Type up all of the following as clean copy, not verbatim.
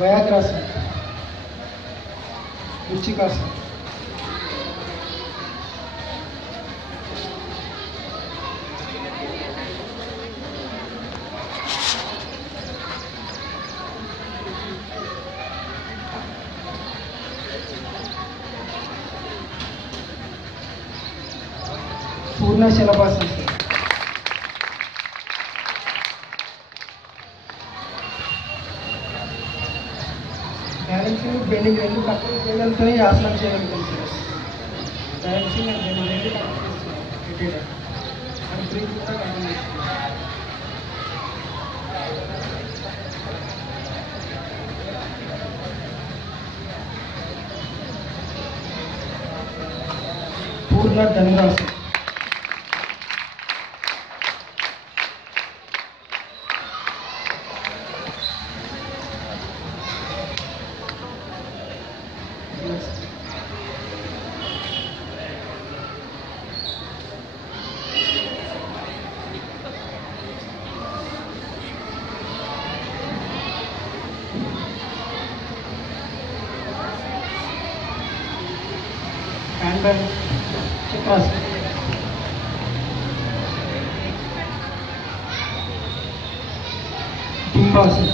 వయాగ్రాసన్, వృచ్చికాసన్, పూర్ణ శలభాసన్, balancing bending రెండు పక్కన చేయగలుగుతాయి, ఆసనం చేయగలుగుతాం సార్. బ్యాలెన్సింగ్ అండ్ బెండింగ్ రెండు పక్కన చేస్తున్నాం అండ్ బ్రీత్ కూడా కంటిన్యూ చేస్తున్నాం. పూర్ణ ధనురాసన్, హ్యాండ్ చక్రాసన్, బింబాసన్,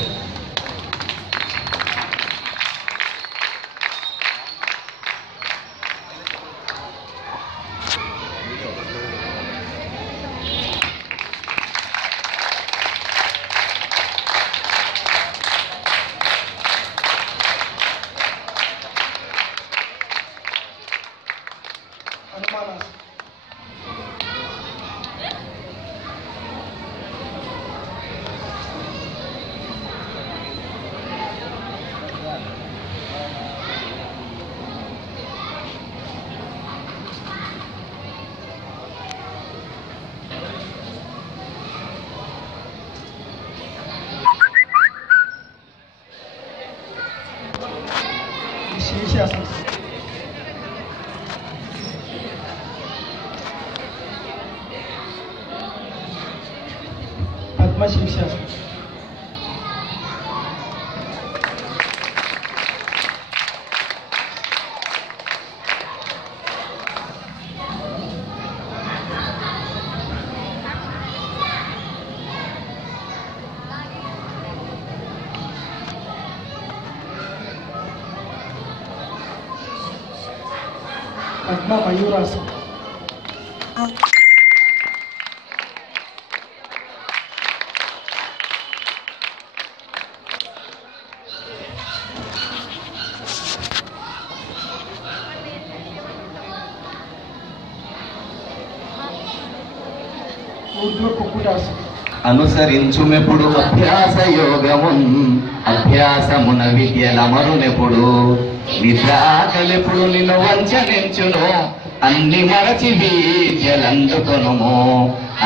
హనుమానాసన్, శీర్షాసన్, పద్మ శీర్షాసన్, పద్మ మయూరాసన్, ఊర్ధ్వ కుక్కుటాసన్, అనుసరించుమెప్పుడు అభ్యాస యోగమున్ అభ్యాసమున విద్యలమరునెప్పుడు నిద్రాకలెప్పుడు నిన్ను వంచనించును అన్ని మరచి విద్యలందుకొనుము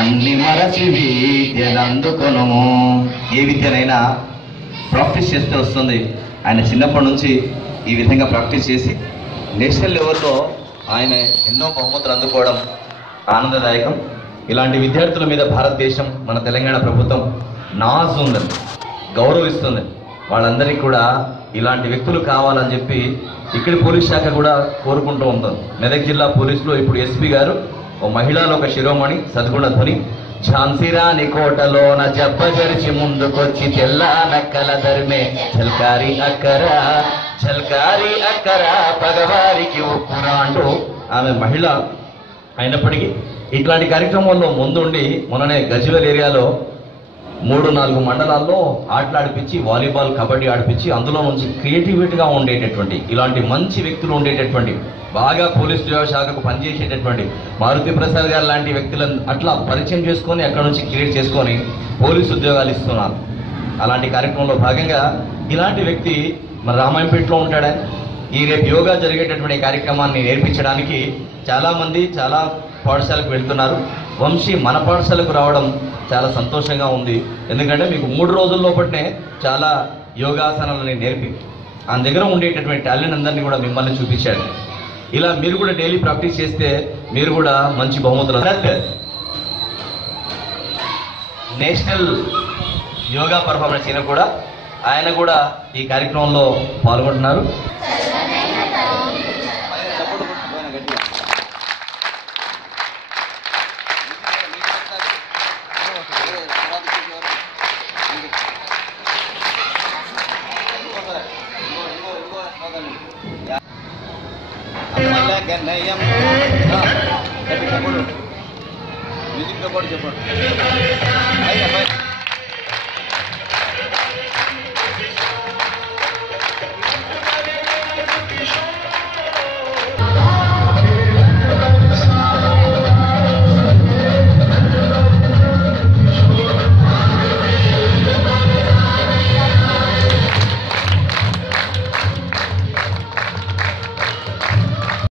అన్ని మరచి విద్యలందుకొనుము. ఏ విద్యనైనా ప్రాక్టీస్ చేస్తే వస్తుంది. ఆయన చిన్నప్పటి నుంచి ఈ విధంగా ప్రాక్టీస్ చేసి నేషనల్ లెవెల్లో ఆయన ఎన్నో బహుమతులు అందుకోవడం ఆనందదాయకం. ఇలాంటి విద్యార్థుల మీద భారతదేశం, మన తెలంగాణ ప్రభుత్వం నాజ్ ఉందని, గౌరవిస్తుంది. వాళ్ళందరికీ కూడా ఇలాంటి వ్యక్తులు కావాలని చెప్పి ఇక్కడి పోలీస్ శాఖ కూడా కోరుకుంటూ ఉంటుంది. మెదక్ జిల్లా పోలీసులో ఇప్పుడు ఎస్పీ గారు ఓ మహిళలో ఒక శిరోమణి సద్గుణ ధ్వని, ఝాన్సీరాని కోటలోన జబ్బజరిచి ముందుకొచ్చి తెల్ల నక్కల ధర్మే ఝల్కారి అక్కర పగవారికి ఉప్పురా అంటూ ఆమె మహిళ అయినప్పటికీ ఇట్లాంటి కార్యక్రమాల్లో ముందుండి మొన్ననే గజ్వేల్ ఏరియాలో 3-4 మండలాల్లో ఆటలు ఆడిపించి, వాలీబాల్, కబడ్డీ ఆడిపించి అందులో నుంచి క్రియేటివిటీగా ఉండేటటువంటి ఇలాంటి మంచి వ్యక్తులు ఉండేటటువంటి, బాగా పోలీస్ శాఖకు పనిచేసేటటువంటి మారుతి ప్రసాద్ గారు లాంటి వ్యక్తులను అట్లా పరిచయం చేసుకొని అక్కడ నుంచి క్రియేట్ చేసుకొని పోలీసు ఉద్యోగాలు ఇస్తున్నారు. అలాంటి కార్యక్రమంలో భాగంగా ఇలాంటి వ్యక్తి మన రామాయంపేటలో ఉంటాడా. ఈ రేపు యోగా జరిగేటటువంటి కార్యక్రమాన్ని నేర్పించడానికి చాలామంది చాలా పాఠశాలకు వెళ్తున్నారు. వంశీ మన పాఠశాలకు రావడం చాలా సంతోషంగా ఉంది. ఎందుకంటే మీకు 3 రోజుల లోపలనే చాలా యోగాసనాలని నేర్పి ఆయన దగ్గర ఉండేటటువంటి టాలెంట్ అందరినీ కూడా మిమ్మల్ని చూపించాడు. ఇలా మీరు కూడా డైలీ ప్రాక్టీస్ చేస్తే మీరు కూడా మంచి బహుమతులు. నేషనల్ యోగా పర్ఫార్మెన్స్ అయినా కూడా ఆయన కూడా ఈ కార్యక్రమంలో పాల్గొంటున్నారు. మ్యూజిక్ తో పాటు చెప్పండి.